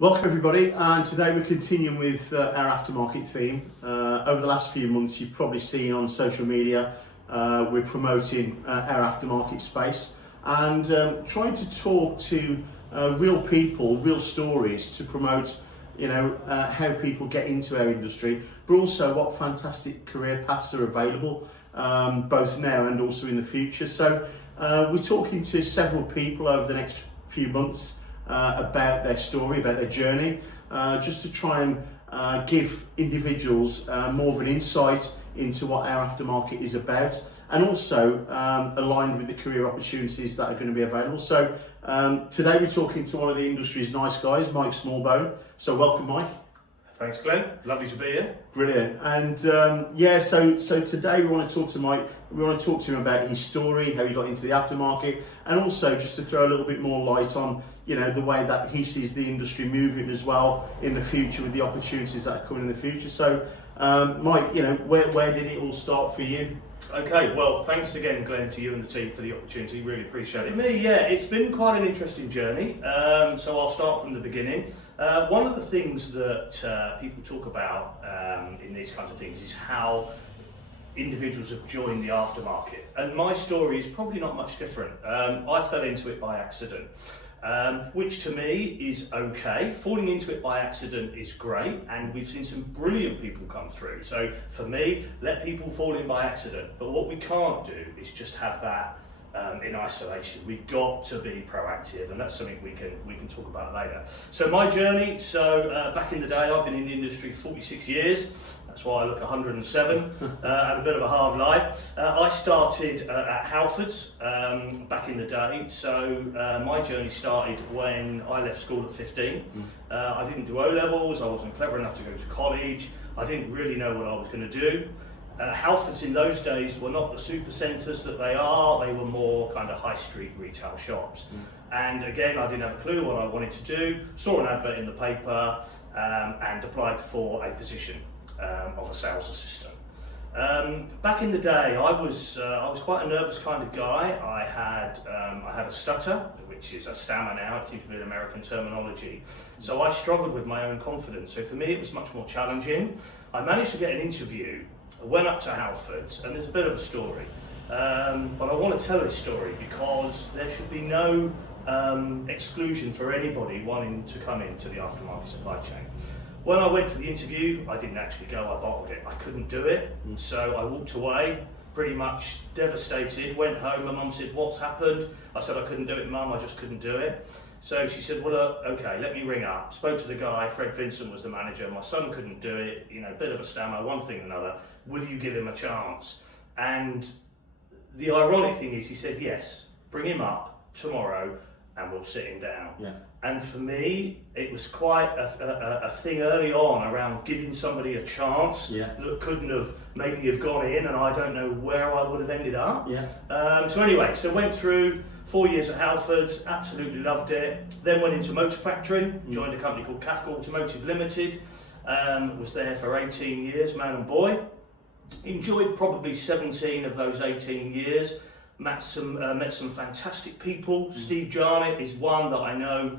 Welcome everybody, and today we're continuing with our aftermarket theme. Over the last few months you've probably seen on social media we're promoting our aftermarket space and trying to talk to real people, real stories to promote how people get into our industry, but also what fantastic career paths are available both now and also in the future. So we're talking to several people over the next few months about their story, about their journey, just to try and give individuals more of an insight into what our aftermarket is about, and also aligned with the career opportunities that are going to be available. So today we're talking to one of the industry's nice guys, Mike Smallbone. So welcome, Mike. Thanks, Glenn. Lovely to be here. Brilliant. And so today we want to talk to Mike. We want to talk to him about his story, how he got into the aftermarket, and also just to throw a little bit more light on, the way that he sees the industry moving as well in the future, with the opportunities that are coming in the future. So, Mike, where did it all start for you? Okay, well, thanks again, Glenn, to you and the team for the opportunity. Really appreciate it. For me, it's been quite an interesting journey. So I'll start from the beginning. One of the things that people talk about in these kinds of things is how individuals have joined the aftermarket. And my story is probably not much different. I fell into it by accident. Which to me is okay. Falling into it by accident is great, and we've seen some brilliant people come through. So for me, let people fall in by accident. But what we can't do is just have that in isolation. We've got to be proactive, and that's something we can talk about later. So my journey, back in the day, I've been in the industry 46 years. That's why I look 107, had a bit of a hard life. I started at Halfords back in the day, so my journey started when I left school at 15. I didn't do O-levels, I wasn't clever enough to go to college, I didn't really know what I was going to do. Halfords in those days were not the super centres that they are, they were more kind of high street retail shops. And again, I didn't have a clue what I wanted to do, saw an advert in the paper and applied for a position of a sales assistant. Back in the day, I was quite a nervous kind of guy. I had a stutter, which is a stammer now. It seems to be an American terminology. So I struggled with my own confidence. So for me, it was much more challenging. I managed to get an interview. I went up to Halfords, and there's a bit of a story. But I want to tell this story because there should be no exclusion for anybody wanting to come into the aftermarket supply chain. When I went for the interview, I didn't actually go, I bottled it. I couldn't do it, so I walked away, pretty much devastated, went home. My mum said, "What's happened?" I said, "I couldn't do it, Mum, I just couldn't do it." So she said, "Well, okay, let me ring up." Spoke to the guy, Fred Vincent was the manager, my son couldn't do it, a bit of a stammer, one thing and another. Will you give him a chance? And the ironic thing is, he said, "Yes, bring him up tomorrow and we'll sit him down." Yeah. And for me, it was quite a thing early on around giving somebody a chance that couldn't have maybe have gone in, and I don't know where I would have ended up. So went through 4 years at Halfords, absolutely loved it. Then went into motor factoring, joined a company called Cathcart Automotive Limited, was there for 18 years, man and boy. Enjoyed probably 17 of those 18 years. Met some fantastic people. Steve Jarnett is one that I know,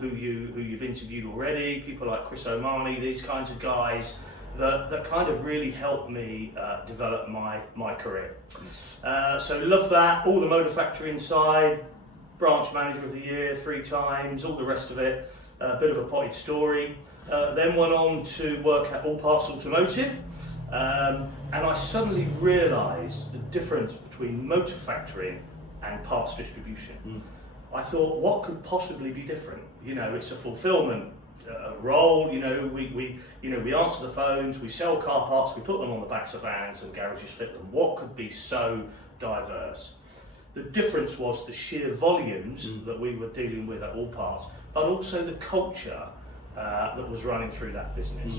who you've interviewed already. People like Chris O'Mahony, these kinds of guys that kind of really helped me develop my career. So love that. All the motor factory side, branch manager of the year 3 times, all the rest of it. A bit of a potted story. Then went on to work at All Parts Automotive. And I suddenly realised the difference between motor factoring and parts distribution. I thought, what could possibly be different? It's a fulfilment role. We answer the phones, we sell car parts, we put them on the backs of vans, and garages fit them. What could be so diverse? The difference was the sheer volumes that we were dealing with at All Parts, but also the culture that was running through that business.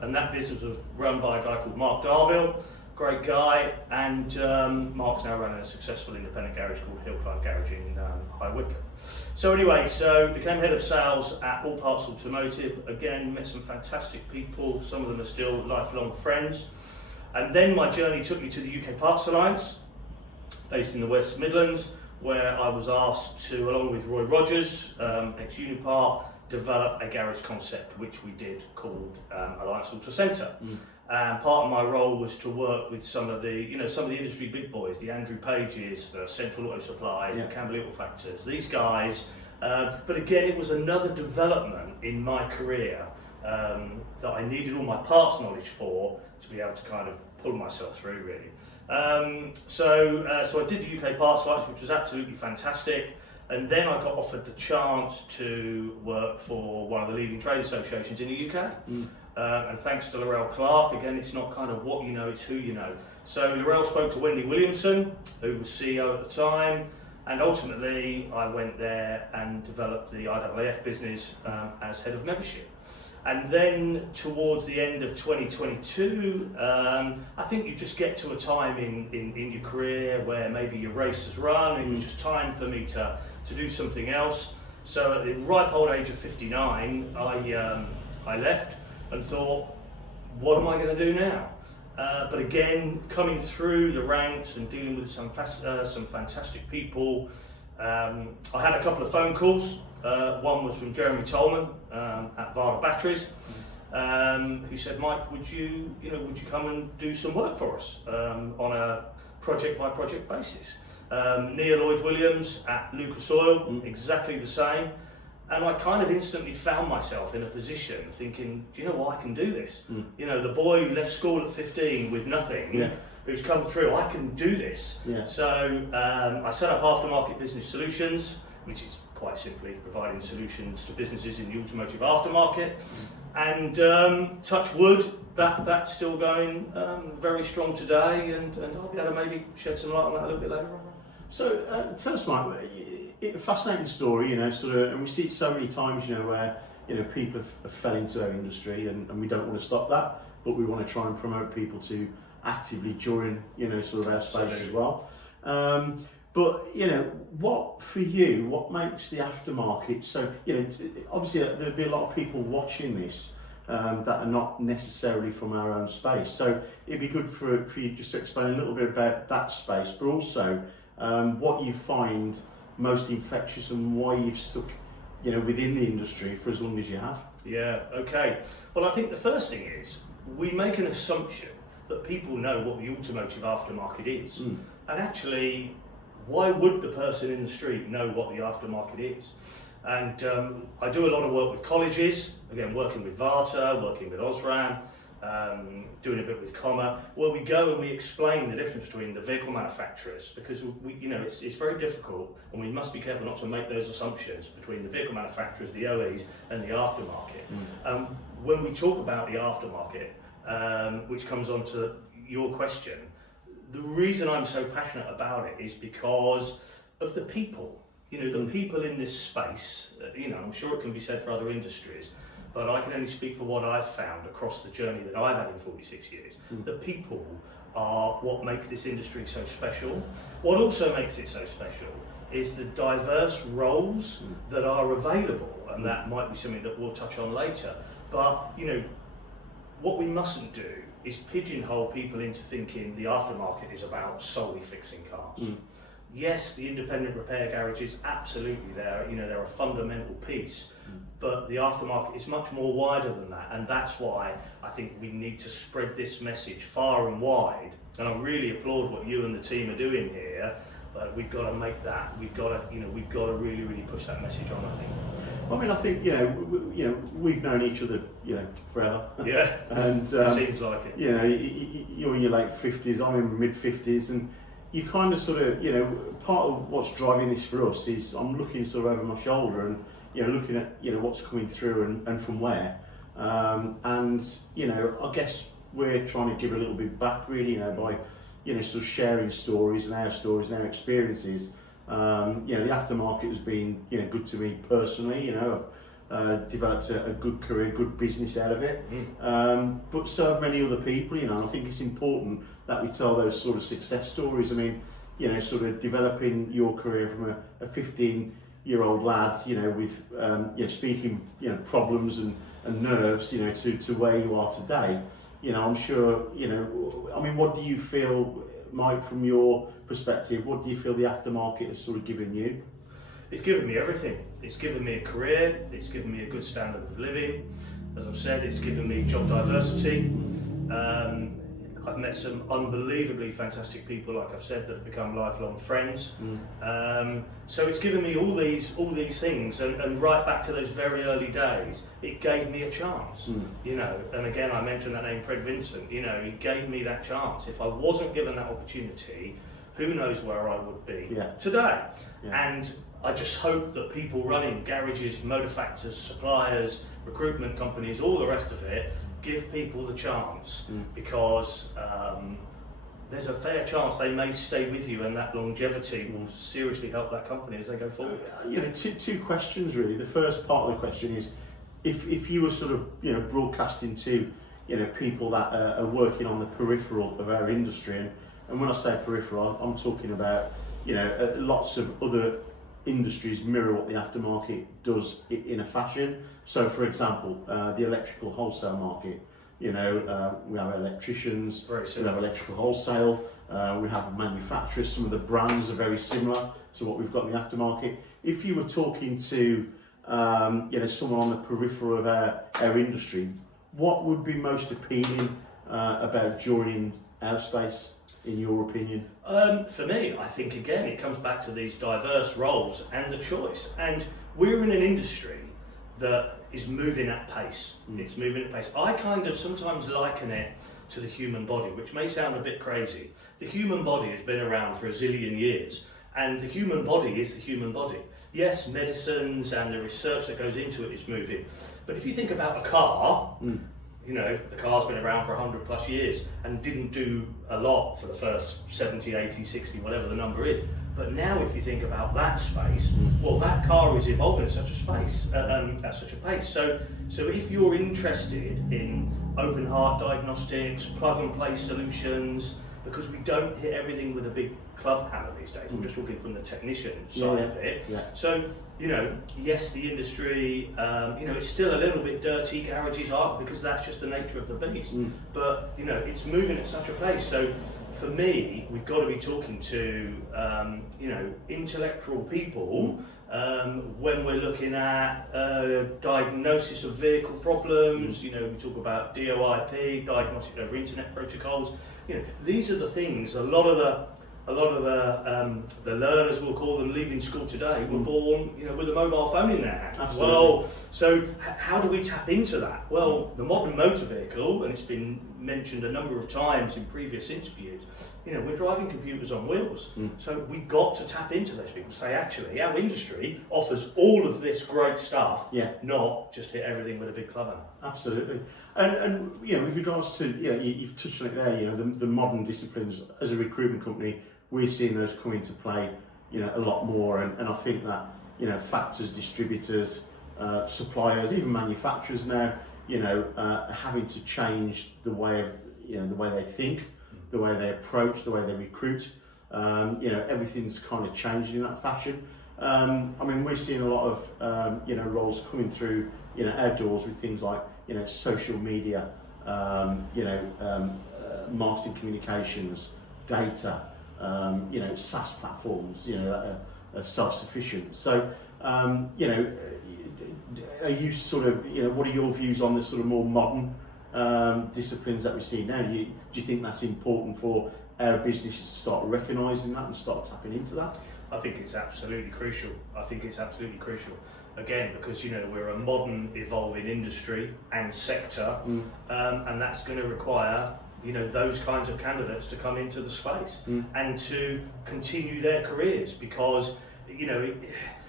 And that business was run by a guy called Mark Darville, great guy, and Mark's now running a successful independent garage called Hillclimb Garage in High Wycombe. So became head of sales at All Parts Automotive. Again, met some fantastic people, some of them are still lifelong friends. And then my journey took me to the UK Parts Alliance, based in the West Midlands, where I was asked to, along with Roy Rogers, ex-Unipart, develop a garage concept, which we did, called Alliance Auto Centre. And part of my role was to work with some of the industry big boys, the Andrew Pages, the Central Auto Supplies, the Campbell Auto Factors, these guys. But again, it was another development in my career that I needed all my parts knowledge for to be able to kind of pull myself through, really. So I did the UK Parts Lights, which was absolutely fantastic. And then I got offered the chance to work for one of the leading trade associations in the UK. And thanks to Laurel Clark, again, it's not kind of what you know, it's who you know. So Laurel spoke to Wendy Williamson, who was CEO at the time, and ultimately I went there and developed the IAAF business as head of membership. And then towards the end of 2022, I think you just get to a time in your career where maybe your race has run, and it was just time for me to do something else. So at the ripe old age of 59, I left and thought, what am I going to do now? But again, coming through the ranks and dealing with some fantastic people, I had a couple of phone calls. One was from Jeremy Tolman at Varda Batteries, who said, "Mike, would you come and do some work for us on a project by project basis?" Neil Lloyd Williams at Lucas Oil, exactly the same. And I kind of instantly found myself in a position thinking, do you know what, I can do this. You know, the boy who left school at 15 with nothing, who's come through, I can do this. So I set up Aftermarket Business Solutions, which is quite simply providing solutions to businesses in the automotive aftermarket. And touch wood, that's still going very strong today, and I'll be able to maybe shed some light on that a little bit later on. So tell us, Mike, it's a fascinating story, you know, and we see it so many times, you know, where, you know, people have fell into our industry, and we don't want to stop that, but we want to try and promote people to actively join, you know, sort of our space as well. But, you know, what makes the aftermarket so, you know, obviously there'll be a lot of people watching this that are not necessarily from our own space. So it'd be good for you just to explain a little bit about that space, but also what you find most infectious and why you've stuck, you know, within the industry for as long as you have. Yeah, okay. Well, I think the first thing is we make an assumption that people know what the automotive aftermarket is. And actually, why would the person in the street know what the aftermarket is? And I do a lot of work with colleges, again, working with Varta, working with Osram, doing a bit with Comma, where we go and we explain the difference between the vehicle manufacturers, because we you know, it's very difficult, and we must be careful not to make those assumptions between the vehicle manufacturers, the OEs, and the aftermarket. When we talk about the aftermarket, which comes on to your question, the reason I'm so passionate about it is because of the people. You know, the people in this space, you know, I'm sure it can be said for other industries, but I can only speak for what I've found across the journey that I've had in 46 years. The people are what make this industry so special. What also makes it so special is the diverse roles that are available, and that might be something that we'll touch on later. But, you know, what we mustn't do is pigeonhole people into thinking the aftermarket is about solely fixing cars. Yes, the independent repair garages, absolutely, they're a fundamental piece, but the aftermarket is much more wider than that, and that's why I think we need to spread this message far and wide. And I really applaud what you and the team are doing here. But we've got to make that. We've got to really, really push that message on, I think. I mean, I think, you know, we've known each other, you know, forever. Yeah. And seems like it. You know, you're in your late 50s. I'm in my mid 50s, and you kind of sort of, you know, part of what's driving this for us is I'm looking sort of over my shoulder and, you know, looking at, you know, what's coming through and from where. And, you know, I guess we're trying to give a little bit back, really, you know, by, you know, sort of sharing stories and our experiences. You know, the aftermarket has been, you know, good to me personally. You know, I've developed a good career, good business out of it. But so have many other people. You know, and I think it's important that we tell those sort of success stories. I mean, you know, sort of developing your career from a 15-year-old lad, you know, with you know, speaking, you know, problems and nerves, you know, to where you are today. You know, I'm sure, you know, I mean, what do you feel, Mike, from your perspective, what do you feel the aftermarket has sort of given you? It's given me everything. It's given me a career, it's given me a good standard of living. As I've said, it's given me job diversity. I've met some unbelievably fantastic people, like I've said, that have become lifelong friends. So it's given me all these things, and right back to those very early days, it gave me a chance. You know, and again, I mentioned that name, Fred Vincent. You know, he gave me that chance. If I wasn't given that opportunity, who knows where I would be today? And I just hope that people running garages, motor factors, suppliers, recruitment companies, all the rest of it, give people the chance, because there's a fair chance they may stay with you, and that longevity will seriously help that company as they go forward. You know, two questions really. The first part of the question is, if you were sort of, you know, broadcasting to, you know, people that are working on the peripheral of our industry, and when I say peripheral, I'm talking about, you know, lots of other industries mirror what the aftermarket does in a fashion. So for example, the electrical wholesale market, you know, we have electricians, we have electrical wholesale, we have manufacturers. Some of the brands are very similar to what we've got in the aftermarket. If you were talking to, you know, someone on the peripheral of our industry, what would be most appealing about joining our space, in your opinion? For me, I think again it comes back to these diverse roles and the choice. And we're in an industry that is moving at pace. It's moving at pace. I kind of sometimes liken it to the human body, which may sound a bit crazy. The human body has been around for a zillion years, and the human body is the human body. Yes, medicines and the research that goes into it is moving. But if you think about a car, you know, the car's been around for 100 plus years and didn't do a lot for the first 70, 80, 60, whatever the number is. But now if you think about that space, well, that car is evolving at such a space, at such a pace. So if you're interested in open heart diagnostics, plug and play solutions, because we don't hit everything with a big club hammer these days. I'm just talking from the technician side of it. So, you know, yes, the industry, you know, it's still a little bit dirty, garages are, because that's just the nature of the beast. But, you know, it's moving at such a pace. So for me, we've got to be talking to, you know, intellectual people when we're looking at diagnosis of vehicle problems. You know, we talk about DOIP, diagnostic over internet protocols. You know, these are the things. A lot of the learners, we'll call them, leaving school today, were born, you know, with a mobile phone in their hand. Absolutely. Well, so how do we tap into that? Well, the modern motor vehicle, and it's been mentioned a number of times in previous interviews, you know, we're driving computers on wheels. So we've got to tap into those people. Say, actually, our industry offers all of this great stuff, not just hit everything with a big club hammer. Absolutely. And you know, with regards to, you know, you've touched on it there, you know, the modern disciplines, as a recruitment company, we're seeing those come into play, you know, a lot more. And I think that, you know, factors, distributors, suppliers, even manufacturers now, you know, are having to change the way of, you know, the way they think, the way they approach, the way they recruit. You know, everything's kind of changing in that fashion. I mean, we're seeing a lot of, you know, roles coming through, you know, outdoors with things like, you know, social media, you know, marketing communications, data, you know, SaaS platforms, you know, that are self-sufficient. So, you know, are you sort of, you know, what are your views on the sort of more modern disciplines that we see now? Do you think that's important for our businesses to start recognising that and start tapping into that? I think it's absolutely crucial. Again, because, you know, we're a modern, evolving industry and sector, and that's going to require, you know, those kinds of candidates to come into the space and to continue their careers, because, you know,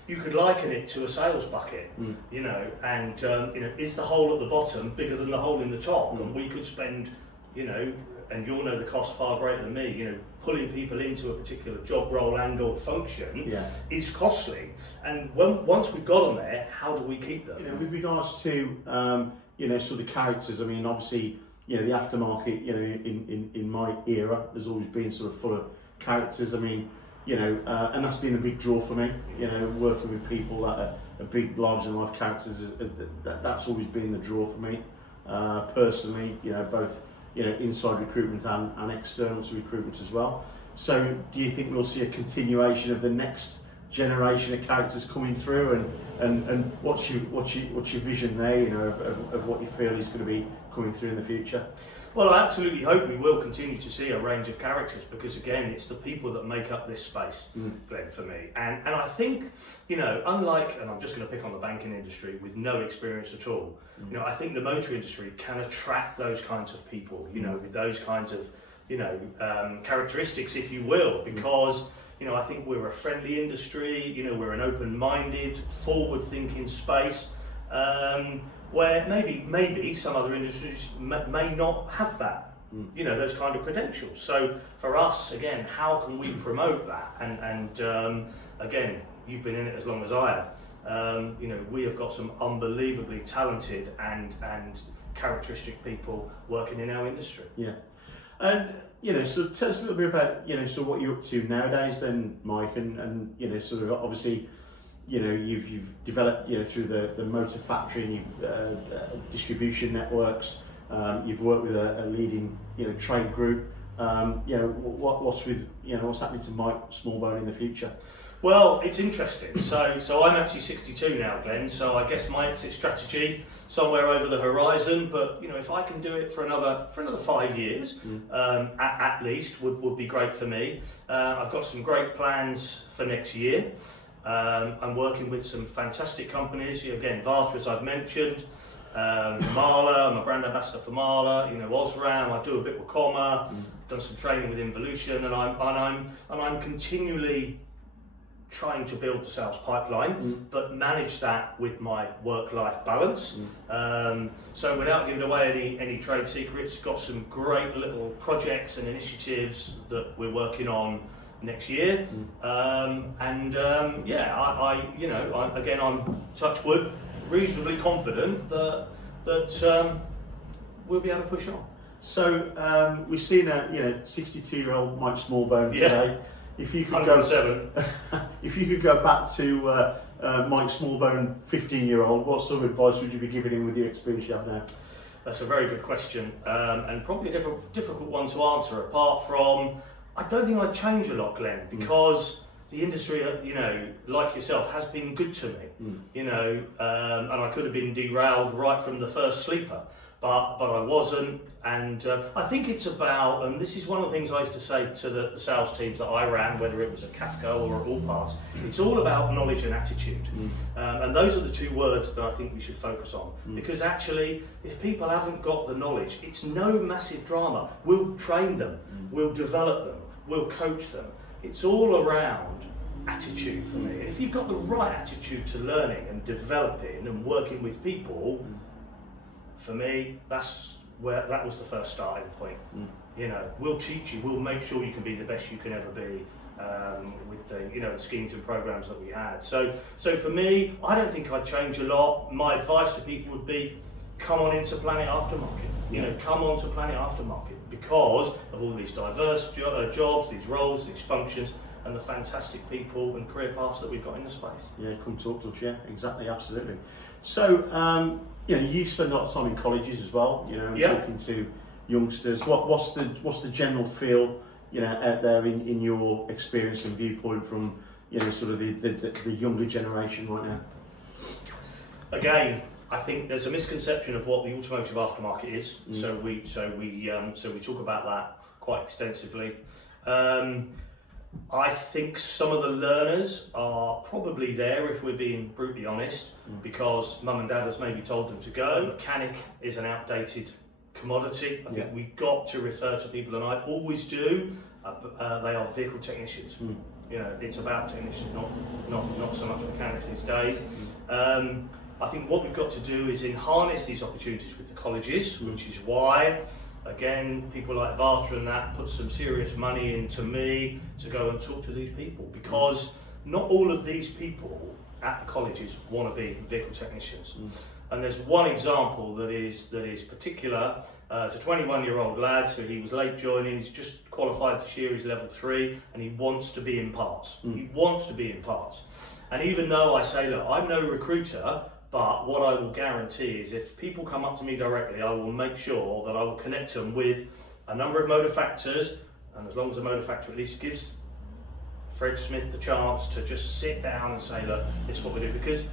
you could liken it to a sales bucket, you know, and, you know, is the hole at the bottom bigger than the hole in the top? And we could spend, you know, and you'll know the cost far greater than me, you know, pulling people into a particular job role and or function is costly. And once we've got them there, how do we keep them? You know, with regards to, you know, sort of characters, I mean, obviously, you know, the aftermarket, you know, in my era has always been sort of full of characters. I mean, you know, and that's been a big draw for me, you know, working with people that are big, large and life characters, that's always been the draw for me, personally, you know, both, you know, inside recruitment and external to recruitment as well. So do you think we'll see a continuation of the next generation of characters coming through, and what's your vision there, you know, of what you feel is going to be coming through in the future? Well, I absolutely hope we will continue to see a range of characters, because again, it's the people that make up this space, Glenn, for me. And I think, you know, unlike, and I'm just going to pick on the banking industry with no experience at all, you know, I think the motor industry can attract those kinds of people, you know, with those kinds of, you know, characteristics, if you will, because, you know, I think we're a friendly industry, you know, we're an open-minded, forward-thinking space, where maybe some other industries may not have that, you know, those kind of credentials. So for us, again, how can we promote that? And again, you've been in it as long as I have. You know, we have got some unbelievably talented and characteristic people working in our industry. Yeah. And, you know, so tell us a little bit about, you know, so what you're up to nowadays then, Mike, and you know, sort of obviously, you know, you've developed, you know, through the motor factory and distribution networks. You've worked with a leading, you know, trade group. You know, what's happening to Mike Smallbone in the future? Well, it's interesting. So I'm actually 62 now, Glenn. So I guess my exit strategy somewhere over the horizon. But you know, if I can do it for another 5 years, at least, would be great for me. I've got some great plans for next year. I'm working with some fantastic companies. Again, Varta, as I've mentioned, Marla. I'm a brand ambassador for Marla. You know, Osram. I do a bit with Comma. Done some training with Involution, and I'm continually trying to build the sales pipeline, but manage that with my work-life balance. So without giving away any trade secrets, got some great little projects and initiatives that we're working on next year. Again, I'm, touch wood, reasonably confident that we'll be able to push on. So we've seen a 62-year-old Mike Smallbone today. If you could 107. If you could go back to Mike Smallbone, 15-year-old, what sort of advice would you be giving him with the experience you have now? That's a very good question, and probably a difficult one to answer. Apart from, I don't think I'd change a lot, Glenn, because the industry, you know, like yourself, has been good to me. You know, and I could have been derailed right from the first sleeper, but I wasn't. And I think it's about, and this is one of the things I used to say to the sales teams that I ran, whether it was at Kafka or at All Parts, it's all about knowledge and attitude. And those are the two words that I think we should focus on. Because actually, if people haven't got the knowledge, it's no massive drama. We'll train them, we'll develop them, we'll coach them. It's all around attitude for me. And if you've got the right attitude to learning and developing and working with people, for me, that was the first starting point. You know, we'll teach you, we'll make sure you can be the best you can ever be, with the schemes and programs that we had. So for me, I don't think I'd change a lot. My advice to people would be, come on into Planet Aftermarket. You know, come on to Planet Aftermarket because of all these diverse jobs, these roles, these functions, and the fantastic people and career paths that we've got in the space. Yeah, come talk to us. Yeah, exactly, absolutely. So, you know, you spend a lot of time in colleges as well. You know, talking to youngsters. What's the general feel, you know, out there in your experience and viewpoint from, you know, sort of the younger generation right now? Again, I think there's a misconception of what the automotive aftermarket is. So we talk about that quite extensively. I think some of the learners are probably there, if we're being brutally honest, because mum and dad has maybe told them to go. Mechanic is an outdated commodity. I think we've got to refer to people, and I always do. They are vehicle technicians. You know, it's about technicians, not so much mechanics these days. I think what we've got to do is harness these opportunities with the colleges, which is why, again, people like Varta and that put some serious money into me to go and talk to these people, because not all of these people at the colleges want to be vehicle technicians. And there's one example that is particular. It's a 21-year-old lad, so he was late joining, he's just qualified this year, he's level 3, and he wants to be in parts. He wants to be in parts. And even though I say, look, I'm no recruiter, but what I will guarantee is if people come up to me directly, I will make sure that I will connect them with a number of motor factors, and as long as the motor factor at least gives Fred Smith the chance to just sit down and say, look, this is what we do, because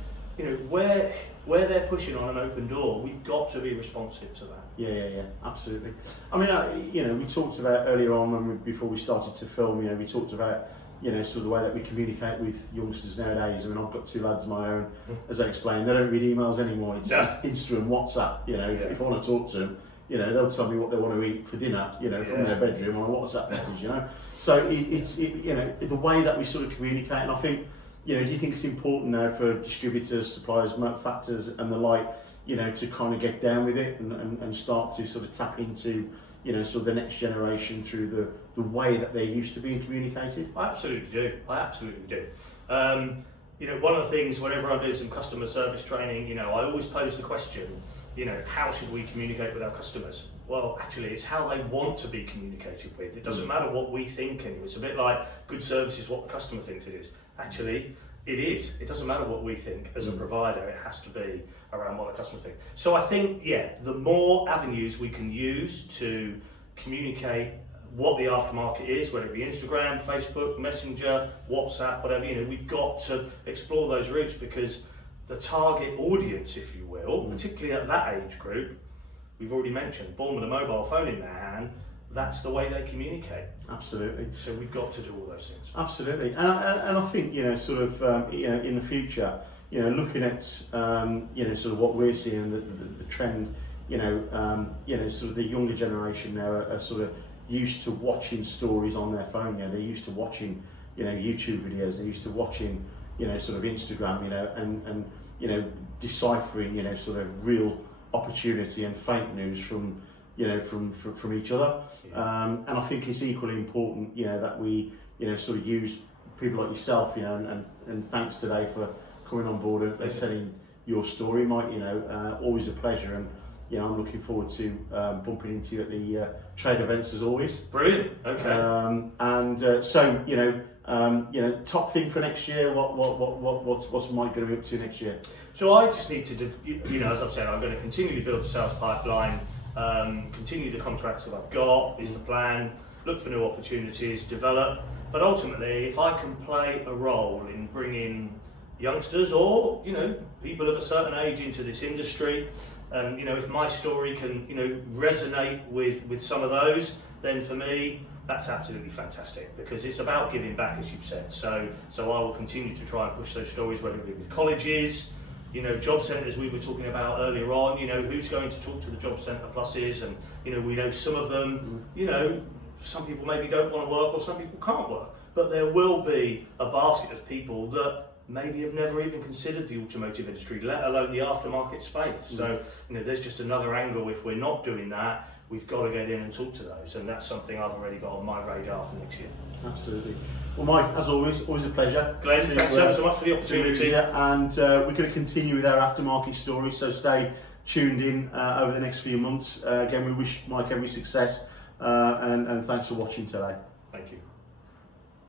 where they're pushing on an open door, we've got to be responsive to that. Yeah, absolutely. I mean, we talked about earlier on before we started to film. We talked about sort of the way that we communicate with youngsters nowadays. I mean, I've got 2 lads of my own, as I explained. They don't read emails anymore. It's Insta and WhatsApp. If I want to talk to them, they'll tell me what they want to eat for dinner. From their bedroom on a WhatsApp message. So it's the way that we sort of communicate, and I think. Do you think it's important now for distributors, suppliers, manufacturers and the like, to kind of get down with it and start to sort of tap into, sort of the next generation through the way that they're used to being communicated? I absolutely do. One of the things, whenever I do some customer service training, I always pose the question, how should we communicate with our customers? Well, actually, it's how they want to be communicated with. It doesn't matter what we think anyway. It's a bit like good service is what the customer thinks it is. Actually, it is. It doesn't matter what we think as a provider. It has to be around what the customer thinks. So I think, the more avenues we can use to communicate what the aftermarket is, whether it be Instagram, Facebook, Messenger, WhatsApp, whatever, we've got to explore those routes, because the target audience, if you will, particularly at that age group, we've already mentioned, born with a mobile phone in their hand, that's the way they communicate. Absolutely. So we've got to do all those things. Absolutely. And I think, sort of, in the future, looking at, sort of what we're seeing, the trend, sort of the younger generation now are sort of used to watching stories on their phone. They're used to watching, YouTube videos. They're used to watching, sort of Instagram, and deciphering, sort of real opportunity and fake news from each other. And I think it's equally important, that we, sort of use people like yourself, and thanks today for coming on board and telling your story, Mike. Always a pleasure, and I'm looking forward to bumping into you at the trade events as always. Brilliant. Okay. So top thing for next year. What's Mike going to be up to next year? So I just need to, as I've said, I'm going to continually build the sales pipeline. Continue the contracts that I've got is the plan, look for new opportunities, develop, but ultimately if I can play a role in bringing youngsters or people of a certain age into this industry, if my story can resonate with some of those, then for me that's absolutely fantastic, because it's about giving back, as you've said. So I will continue to try and push those stories, whether it be with colleges, job centres we were talking about earlier on, who's going to talk to the job centre pluses, and we know some of them, some people maybe don't want to work or some people can't work, but there will be a basket of people that maybe have never even considered the automotive industry, let alone the aftermarket space. So there's just another angle. If we're not doing that, we've got to get in and talk to those, and that's something I've already got on my radar for next year. Absolutely. Well, Mike, as always a pleasure. Glenn, thanks so much for the opportunity. And we're going to continue with our aftermarket story, so stay tuned in over the next few months. Again, we wish Mike every success, and thanks for watching today.